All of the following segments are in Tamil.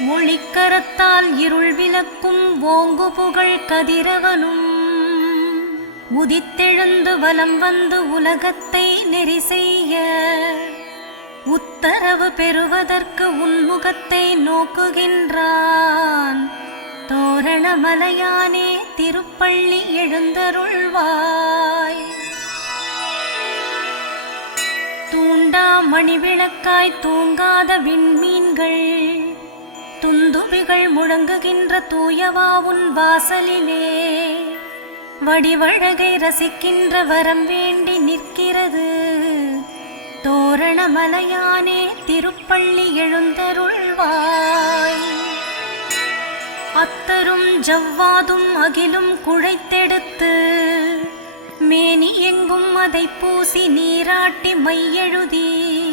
மொழிக்கரத்தால் இருள் விளக்கும் ஓங்கு புகழ் கதிரவனும். உதித்தெழுந்து வலம் வந்து உலகத்தை நெறி செய்ய உத்தரவு பெறுவதற்கு உன்முகத்தை நோக்குகின்றான். தோரணமலையானே திருப்பள்ளி எழுந்தருள்வாய். தூண்டா மணிவிளக்காய் தூங்காத விண்மீன்கள். துந்துபிகள் முழங்குகின்ற தூயவா உன் வாசலிலே. வடிவழகை ரசிக்கின்ற வரம் வேண்டி நிற்கிறது. தோரணமலையானே திருப்பள்ளி எழுந்தருள்வாய். அத்தரும் ஜவ்வாதும் அகிலும் குழைத்தெடுத்து மேனி எங்கும் அதை பூசி நீராட்டி மையெழுதி.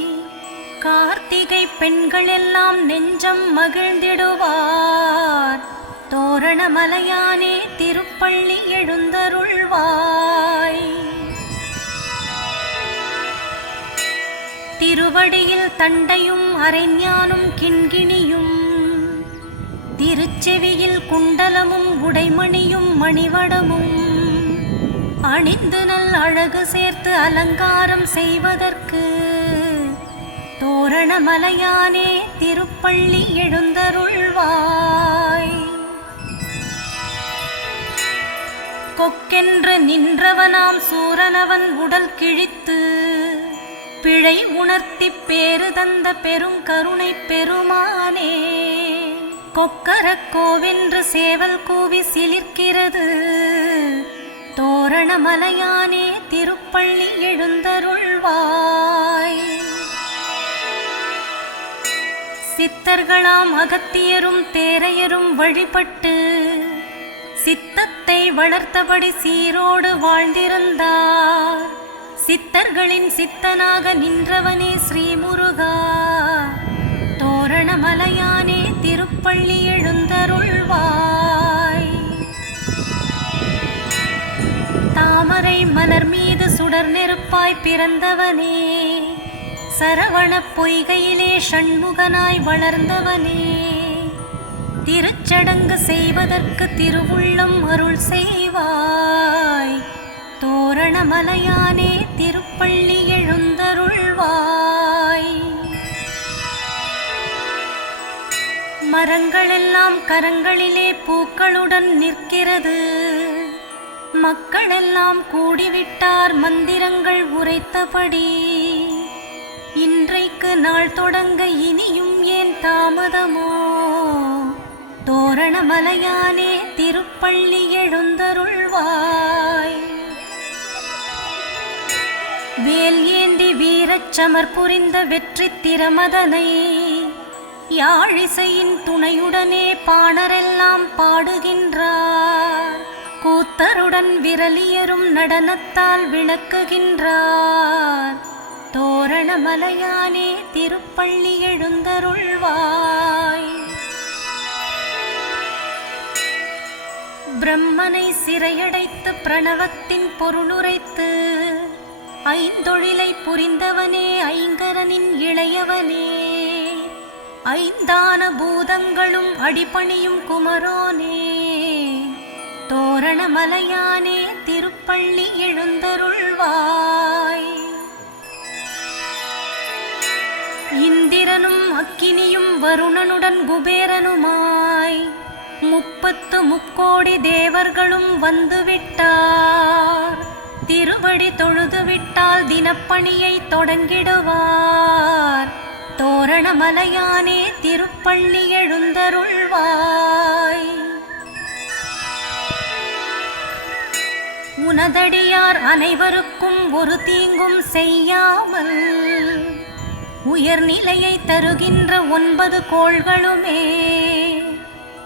கார்த்திகை பெண்கள் எல்லாம் நெஞ்சம் மகிழ்ந்திடுவார். தோரணமலையானே திருப்பள்ளி எழுந்தருள்வாய். திருவடியில் தண்டையும் அரைஞானும் கிண்கிணியும் திருச்செவியில் குண்டலமும் உடைமணியும் மணிவடமும் அணிந்து நல் அழகு சேர்த்து அலங்காரம் செய்வதற்கு தோரணமலையானே திருப்பள்ளி எழுந்தருள்வாய். கொக்கென்று நின்றவனாம் சூரனவன் உடல் கிழித்து பிழை உணர்த்தி பேரு தந்த பெருங்கருணை பெருமானே. கொக்கரக்கோவென்று சேவல் கூவி சிலிர்க்கிறது தோரணமலையானே திருப்பள்ளி எழுந்தருள்வாய். சித்தர்களாம் அகத்தியரும் தேரையரும் வழிபட்டு சித்தத்தை வளர்த்தபடி சீரோடு வாழ்ந்திருந்தார். சித்தர்களின் சித்தனாக நின்றவனே ஸ்ரீமுருகா. தோரணமலையானே திருப்பள்ளி எழுந்தருள்வாய். தாமரை மலர் மீது சுடர் நெருப்பாய் பிறந்தவனே. சரவணப் பொய்கையிலே ஷண்முகனாய் வளர்ந்தவனே. திருச்சடங்கு செய்வதற்கு திருவுள்ளம் அருள் செய்வாய். தோரணமலையானே திருப்பள்ளி எழுந்தருள்வாய். மரங்களெல்லாம் கரங்களிலே பூக்களுடன் நிற்கிறது. மக்களெல்லாம் கூடிவிட்டார் மந்திரங்கள் உரைத்தபடி. இன்றைக்கு நாள் தொடங்க இனியும் ஏன் தாமதமோ? தோரணமலையானே திருப்பள்ளி எழுந்தருள்வாய். வேல் ஏந்தி வீரச்சமர் புரிந்த வெற்றி திறமதனை யாழிசையின் துணையுடனே பாணரெல்லாம் பாடுகின்றார். கூத்தருடன் விரலியரும் நடனத்தால் விளக்குகின்றார். தோரணமலையானே திருப்பள்ளி எழுந்தருள்வாய். பிரம்மனை சிறையடைத்து பிரணவத்தின் பொருளுரைத்து ஐந்தொழிலை புரிந்தவனே ஐங்கரனின் இளையவனே. ஐந்தான பூதங்களும் அடிபணியும் குமரோனே. தோரணமலையானே திருப்பள்ளி எழுந்தருள்வாய். அக்கினியும் வருணனுடன் குபேரனுமாய். முப்பத்து முக்கோடி தேவர்களும் வந்துவிட்டார். திருவடி தொழுதுவிட்டால் தினப்பணியை தொடங்கிடுவார். தோரணமலையானே திருப்பள்ளி எழுந்தருள்வாய். உனதடியார் அனைவருக்கும் ஒரு தீங்கும் செய்யாமல் உயர்நிலையை தருகின்ற ஒன்பது கோள்களுமே.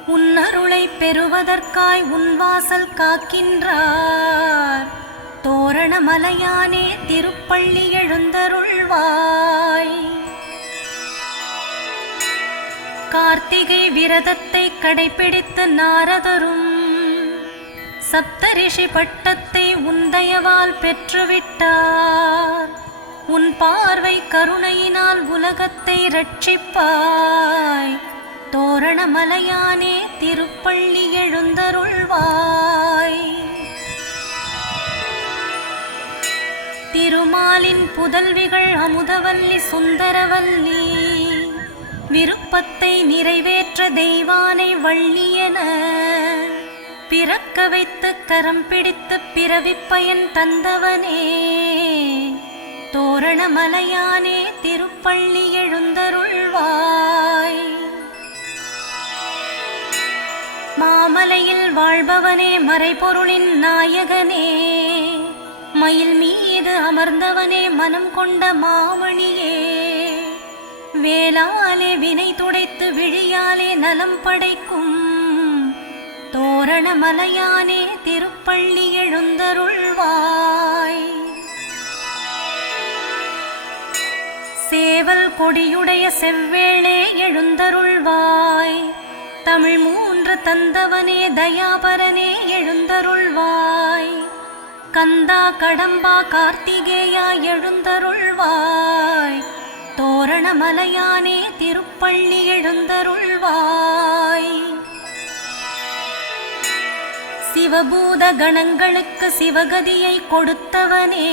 உன்னருளை பெறுவதற்காய் உன் வாசல் காக்கின்றார். தோரணமலையானே திருப்பள்ளி எழுந்தருள்வாய். கார்த்திகை விரதத்தை கடைபிடித்து நாரதரும். சப்தரிஷி பட்டத்தை உந்தயவால் பெற்றுவிட்டார். உன் பார்வை கருணையினால் உலகத்தை ரட்சிப்பாய். தோரணமலையானே திருப்பள்ளி எழுந்தருள்வாய். திருமாலின் புதல்விகள் அமுதவல்லி சுந்தரவல்லி. விருப்பத்தை நிறைவேற்ற தெய்வானை வள்ளியன. பிறக்க வைத்து கரம் பிடித்து பிறவி பயன் தந்தவனே. தோரணமலையானே திருப்பள்ளி எழுந்தருள்வாய். மாமலையில் வாழ்பவனே மறைபொருளின் நாயகனே. மயில் மீது அமர்ந்தவனே மனம் கொண்ட மாமணியே. வேளாலே வினை துடைத்து விழியாலே நலம் படைக்கும். தோரணமலையானே திருப்பள்ளி எழுந்தருள்வாய். சேவல் கொடியுடைய செவ்வேளே எழுந்தருள்வாய். தமிழ் மூன்று தந்தவனே தயாபரனே எழுந்தருள்வாய். கந்தா கடம்பா கார்த்திகேயா எழுந்தருள்வாய். தோரணமலையானே திருப்பள்ளி எழுந்தருள்வாய். சிவபூத கணங்களுக்கு சிவகதியை கொடுத்தவனே.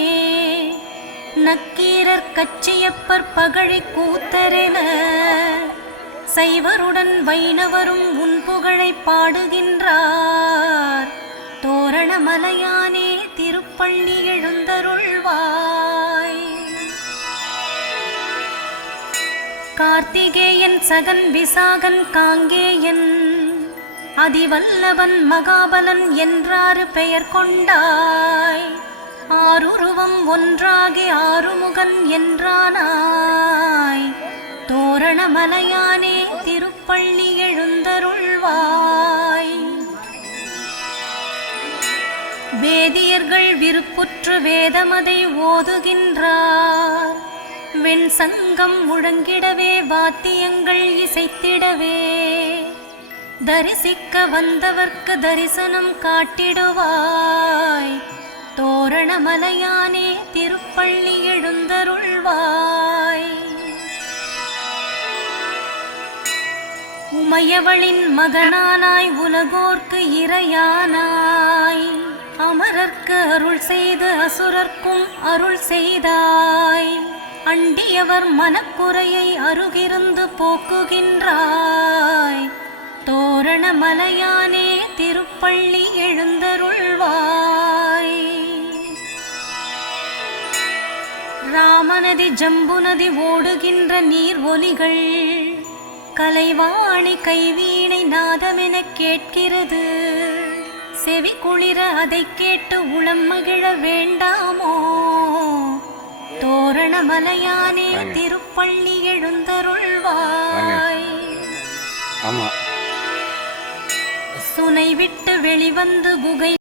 நக்கீரர் கச்சியப்பர் பகழி கூத்தரென சைவருடன் வைணவரும் உன் புகழை பாடுகின்றார். தோரணமலையானே திருப்பள்ளி எழுந்தருள்வாய். கார்த்திகேயன் சகன் விசாகன் காங்கேயன் அதிவல்லவன் மகாபலன் என்றாறு பெயர் கொண்டாய். ஆருருவம் ஒன்றாகி ஆறுமுகன் என்றானாய். தோரணமலையானே திருப்பள்ளி எழுந்தருள்வாய். வேதியர்கள் விருப்புற்று வேதமதை ஓதுகின்றார். வெண் சங்கம் முழங்கிடவே வாத்தியங்கள் இசைத்திடவே. தரிசிக்க வந்தவர்க்கு தரிசனம் காட்டிடுவாய். தோரணமலையானே திருப்பள்ளி எழுந்தருள்வாய். உமையவளின் மகனானாய் உலகோர்க்கு இறையானாய். அமரர்க்கு அருள் செய்து அசுரர்க்கும் அருள் செய்தாய். அண்டியவர் மனக்குறையை அருகிருந்து போக்குகின்றாய். தோரணமலையானே திருப்பள்ளி எழுந்தருள்வாய். ராமநதி ஜம்பு நதி ஓடுகின்ற நீர் ஒலிகள் கலைவாணி கைவீணை நாதமெனக் கேட்கிறது. செவி குளிர அதை கேட்டு உளம் மகிழ வேண்டாமோ? தோரணமலையானே வாங்க. திருப்பள்ளி எழுந்தருள்வாய். சுனை விட்டு வெளிவந்து குகை